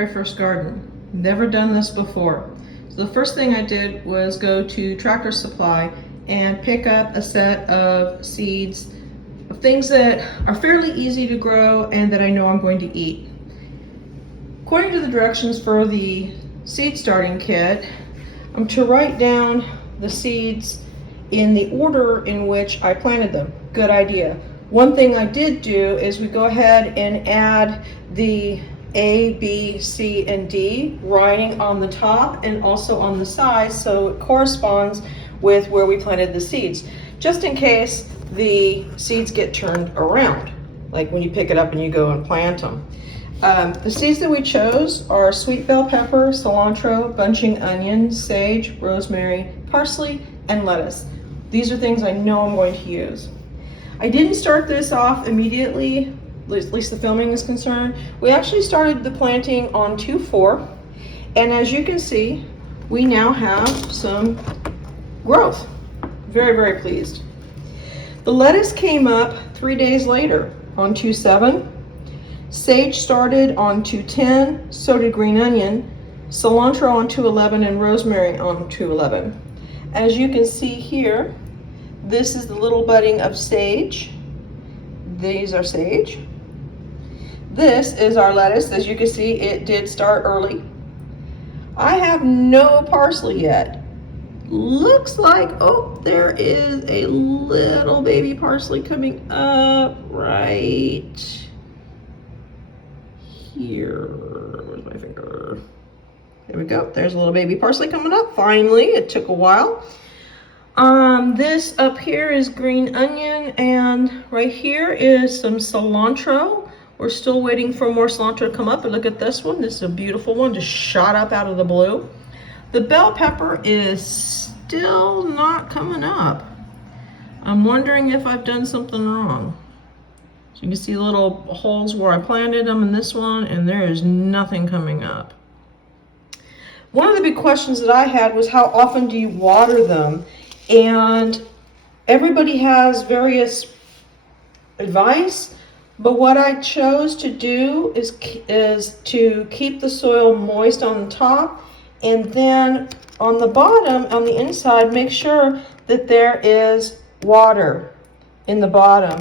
very first garden. Never done this before. So the first thing I did was go to Tractor Supply and pick up a set of seeds of things that are fairly easy to grow and that I know I'm going to eat. According to the directions for the seed starting kit, I'm to write down the seeds in the order in which I planted them. Good idea. One thing I did do is we go ahead and add the A, B, C, and D writing on the top and also on the sides so it corresponds with where we planted the seeds, just in case the seeds get turned around, like when you pick it up and you go and plant them. The seeds that we chose are sweet bell pepper, cilantro, bunching onion, sage, rosemary, parsley, and lettuce. These are things I know I'm going to use. I didn't start this off immediately, at least the filming is concerned. We actually started the planting on 2/4, and as you can see, we now have some growth. Very, very pleased. The lettuce came up 3 days later on 2/7. Sage started on 2/10, so did green onion, cilantro on 2/11, and rosemary on 2/11. As you can see here, this is the little budding of sage. These are sage. This is our lettuce. As you can see, it did start early. I have no parsley yet. Looks like, oh, there is a little baby parsley coming up right here. Where's my finger? There we go. There's a little baby parsley coming up. Finally, it took a while. This up here is green onion, and right here is some cilantro. We're still waiting for more cilantro to come up, but look at this one. This is a beautiful one, just shot up out of the blue. The bell pepper is still not coming up. I'm wondering if I've done something wrong. So you can see little holes where I planted them in this one, and there is nothing coming up. One of the big questions that I had was how often do you water them? And everybody has various advice, but what I chose to do is to keep the soil moist on the top, and then on the bottom, on the inside, make sure that there is water in the bottom.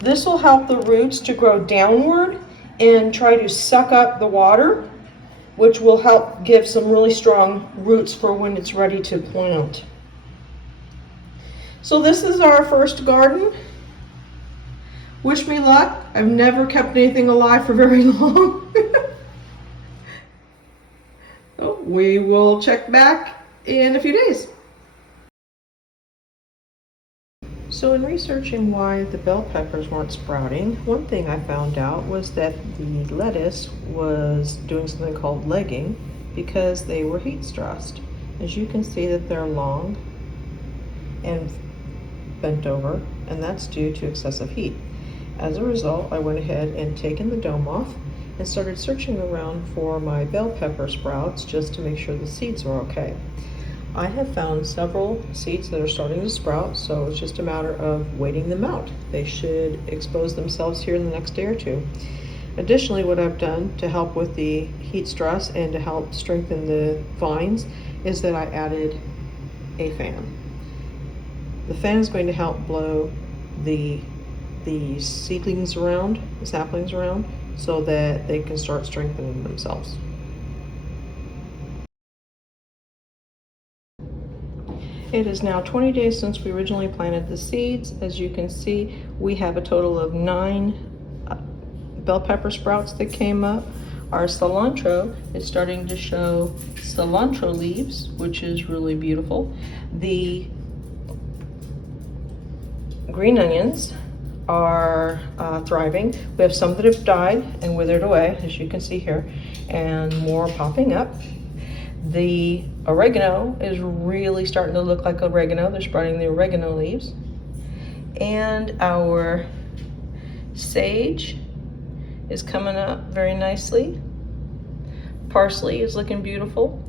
This will help the roots to grow downward and try to suck up the water, which will help give some really strong roots for when it's ready to plant. So this is our first garden. Wish me luck. I've never kept anything alive for very long. So we will check back in a few days. So in researching why the bell peppers weren't sprouting, one thing I found out was that the lettuce was doing something called legging because they were heat stressed. As you can see that they're long and bent over, and that's due to excessive heat. As a result, I went ahead and taken the dome off and started searching around for my bell pepper sprouts just to make sure the seeds were okay. I have found several seeds that are starting to sprout, so it's just a matter of waiting them out. They should expose themselves here in the next day or two. Additionally, what I've done to help with the heat stress and to help strengthen the vines is that I added a fan. The fan is going to help blow the seedlings around, the saplings around, so that they can start strengthening themselves. It is now 20 days since we originally planted the seeds. As you can see, we have a total of 9 bell pepper sprouts that came up. Our cilantro is starting to show cilantro leaves, which is really beautiful. The green onions are thriving. We have some that have died and withered away, as you can see here, and more popping up. The oregano is really starting to look like oregano. They're sprouting the oregano leaves. And our sage is coming up very nicely. Parsley is looking beautiful.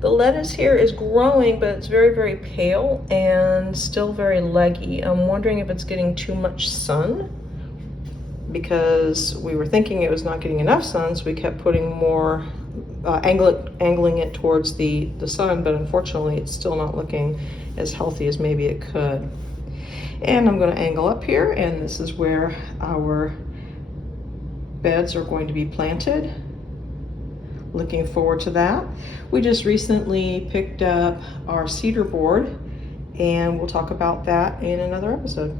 The lettuce here is growing, but it's very, very pale and still very leggy. I'm wondering if it's getting too much sun, because we were thinking it was not getting enough sun, so we kept putting more angling it towards the sun, but unfortunately it's still not looking as healthy as maybe it could. And I'm going to angle up here, and this is where our beds are going to be planted. Looking forward to that. We just recently picked up our cedar board, and we'll talk about that in another episode.